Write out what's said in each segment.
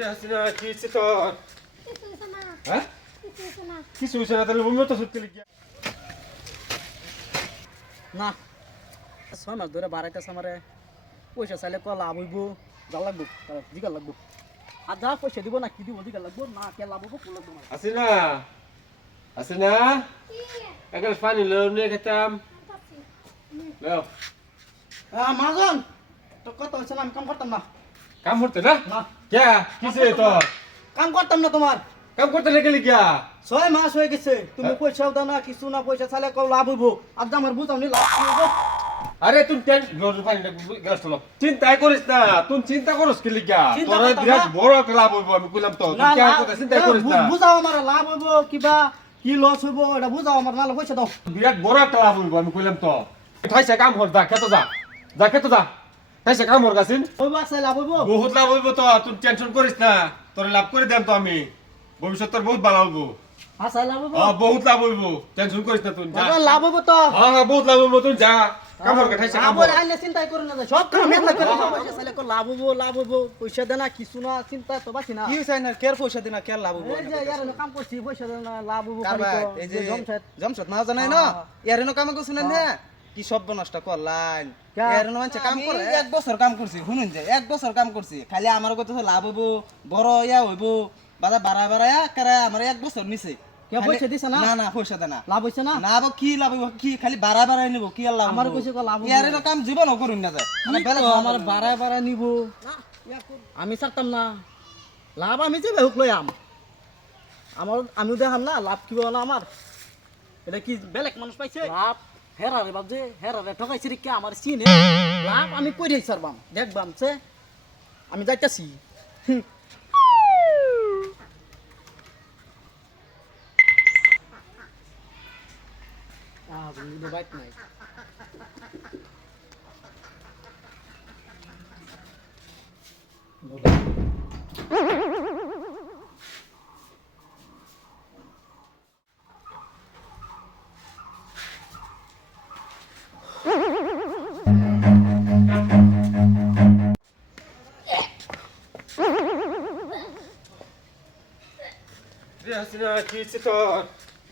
হাসিনা কি হচ্ছে তোর না হ্যাঁ কিছু না হচ্ছে না তাহলে বমিও তো সত্যি লিখিয়া না ছয় ধরে বাড়াইতেছে আমারে পয়সা চাইলে ক লাভ হইব যা লাগবো দিঘা লাগবো আর যা পয়সা দিব না কি দিব দিঘা লাগবো না কে লাভ হব না হাসিনা হাসিনা কি এক গ্লাস পানি লো নিয়ে খেতাম মাজন তো কত হয়েছে না আমি কাম করতাম না। কাম করতে না? না। কে? কিসে তোর? কাম করতাম না তোমার। কাম করতে লেগে লিখিয়া ছয় মাস হয়ে গেছে। তুমি হ্যাঁ। পয়সাও দাও না কিছু না পয়সা চাইলে কও লাভ হইব? আর আমার বুঝাও নি লাভ আরে তুই টেন লোর পানিটা গ্লাস তো চিন্তাই করিস না। তুই চিন্তা করিস কি চিন্তা তোর বিরাট বড় একটা লাভ হইব আমি কইলাম তো। চিন্তা করিস না। বুঝাও আমার লাভ হইব কিবা কি লস হইব এটা বুঝাও আমার নালে পয়সা দাও। বিরাট বড় একটা লাভ হইব আমি কইলাম তো। ঠাইছে কাম হর যা খেতো যা। যা খেতো যা। ঠাইছে কাম হর গাছিন হইব আছে লাভ হইব? বহুত লাভ হইব তো তুই টেনশন করিস না। তোর লাভ করে দেন তো আমি। ভবিষ্যৎ তোর বহুত ভালো হইব। আছে লাভ হইব? হ্যাঁ বহুত লাভ হইব। টেনশন করিস না তুই যা। লাভ হইব তো। হ্যাঁ হ্যাঁ বহুত লাভ হইব তুই যা। কাম হর ঠাইছে কাম আইলে চিন্তাই করে না সব কাম একলা করে পয়সা চাইলে কও লাভ হইব লাভ হইব। পয়সা দে কিছু না চিন্তা তো বাকি না। কি চাই না কের পয়সা দিনা কের লাভ হব এই যে ইয়ার কাম করছি পয়সা দে না লাভ হইব খালি তো, এই যে জমশেদ। জমশদ না জানাই না? ইয়ার কাম করছ না? কি সব নষ্ট মানছে কাম করে? এক বছর কাম করছি শুনুন যে এক বছর কাম করছি। খালি আমার কত লাভ হইব বড় ইয়া হইব বাজা বাড়া বাড়ায়া করে আমার এক বছর নিছে। পয়সা দিছে না? না না পয়সা দে লাভ হইছে না? না কি লাভ হইব কি খালি বাড়া বাড়াই নিব কি আর লাভ আমার হইব? কইছে লাভ। ইয়ার কাম জীবন করুন না যায় মানে আমার নিব। আমি ছাড়তাম না। লাভ আমি যে বেহুক লই আম। আমার আমিও দেখাম না লাভ কি না আমার? এটা কি বেলেগ মানুষ পাইছে? লাভ হেরারে বাপ যে হেরারে ঠকাইছে রে কে আমার চিনে লাভ আমি কইরে সারবাম? দেখবাম সে, আমি যাইতাছি। বাইক নাই। কি হচ্ছে তোর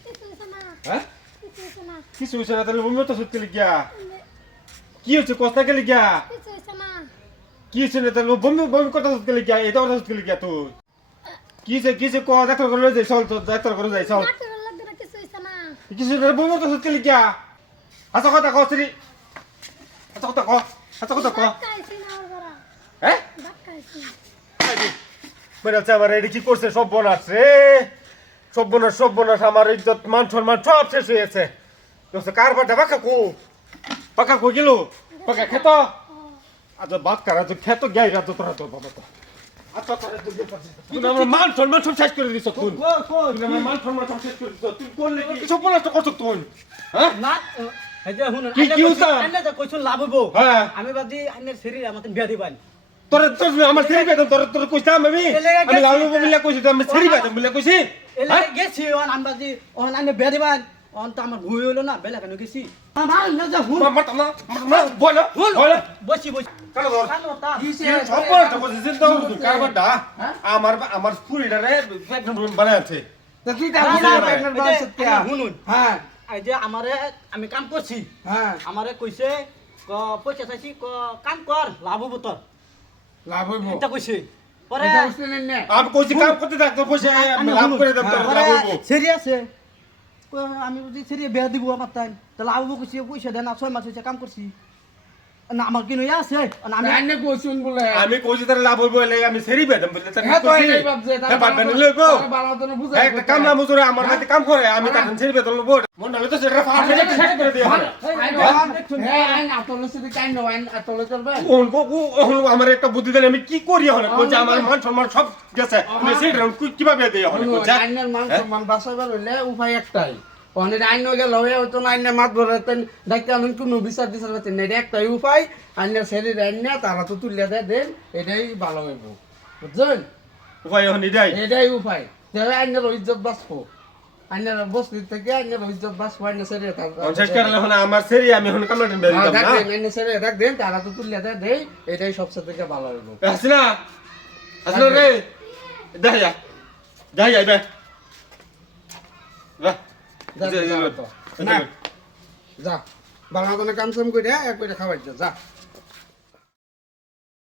কিছু হইছে না হ্যাঁ কিছু হইছে না কিছু হচ্ছে না তাহলে বমিও তো সত্যি লিখিয়া কি হচ্ছে কথা কে লিখিয়া কিছু হইছে না কি হচ্ছে না তাহলে বমি বমি কথা সত্যি লিখিয়া এটা কথা সত্যি লিখিয়া তুই কি হচ্ছে কি হচ্ছে ক ডাক্তার করে যাই চল তো ডাক্তার করে যাই চল ডাক্তার লাগবে না কিছু হইছে না কিছু না বমি তো সত্যি লিখিয়া আচ্ছা কথা কহ আচ্ছা কথা কহ আচ্ছা কথা ঘরে হ্যাঁ হচ্ছে আমার এটা কি করছে সব বোনাস রে সব বোনাস সব বোনাস আমার ইজ্জত মান সম্মান সব শেষ হয়েছে কার বাটা বাঁকা কো বাঁকা কো গেল বাঁকা খেত আজ বাদ কার আজ খেত গাই রাত তোরা তো বাবা তো তোরা তো মান সম্মান সব শেষ করে দিছ তুই মান সম্মান সব শেষ করে দিছ তুই করলে কি সব বোনাস করছ তুই হ্যাঁ কি- কি হইছে? আইনে যে কইছুন লাভ হইব। হ্যাঁ। আমি বাদি আইনের শরীর আমাদের বিয়া দিবান। তোর তোর আমার ছেড়ে বেতন তোর তোর কইতাম আমি। আমি গেছি। লালু বমিলা কইছি আমি ছেড়ে বেতন বলে কইছি। এলে হ্যাঁ? গেছি অন আমি বাদি অন আইনে বিয়া দিবান। অন তো আমার ভুই হইল না বেলা কেন গেছি? আমার না যা হুন মা না মারতাম না বল বল। বসি বসি। কালো ধর। কানো তা। সবার তো কইছিস চিন্তা করছিস তুই কারবারটা আমার আমার পুরিটারে প্রেগন্যান্ট বানায় আছে। তুই না, না, না, এই যে, শুনুন। হ্যাঁ। এই যে আমারে আমি কাম করছি। হ্যাঁ। আমারে কইছে ক পয়সা চাইছি ক কাম কর লাভ হব তোর। লাভ হইব। এটা কইছে। পরে আমি কইছি কাম করতে থাক তো পয়সা আমি লাভ করে দেব তোর লাভ হইব। সেরি আছে। আমি বুঝি সেরি বিয়া দিব আমার তাই। তো লাভ হব কইছি পয়সা দেন না ছয় মাস হইছে কাম করছি। না আমার কিনো আছে? আমি আইনে কইছুন বলে। আমি কইছি তার লাভ হইব এলে আমি ছেড়ে বেতন বলে তার হ্যাঁ তো কইছি। এই ভাবছে হ্যাঁ পারবেন লইব ভালো তো বুঝাই হ্যাঁ একটা মজুরে আমার হাতে কাম করে আমি তার ছেড়ে বেতন লইব। মন হলে তো সেটা ফাট ফেলে শেষ করে দিও হ্যাঁ আইন আতলে যদি কাইন না আইন আতলে চলবে কোন কো কোন আমার একটা বুদ্ধি দেন আমি কি করি হলে কইছে আমার মান সম্মান সব গেছে। আমি কীভাবে দেই হলে কইছে আইনের মান সম্মান বাঁচাবার হইলে উপায় একটাই। অনেক আইন গেল হয়ে হয়তো আইনে মাত ধরতেন ডাক্তার আমি কোনো বিচার বিচার করতেন এটা একটাই উপায় আইনের শরীর আইন তারা তো তুলিয়া দেয় দেন এটাই ভালো হইব। বুঝছেন? উপায় হনি দেই এটাই উপায়। তাহলে আইনের ইজ্জত বাঁচবো। আইনের বস্তি থেকে আইনের ইজ্জত বাঁচবো আইনের শরীরে হলে আমার সেরি আমি এখন কামলাটেন বের হ্যাঁ, না। দেন, আইনের শরীরে দেখ দেন তারা তো তুলিয়া দেয় দেই এটাই সবচেয়ে থেকে ভালো হইব। হাসিনা হাসিনা রে দেখা যা দেখা যায় বে যা যা, বাংলা কাম সাম করে এক করে খাবার যা।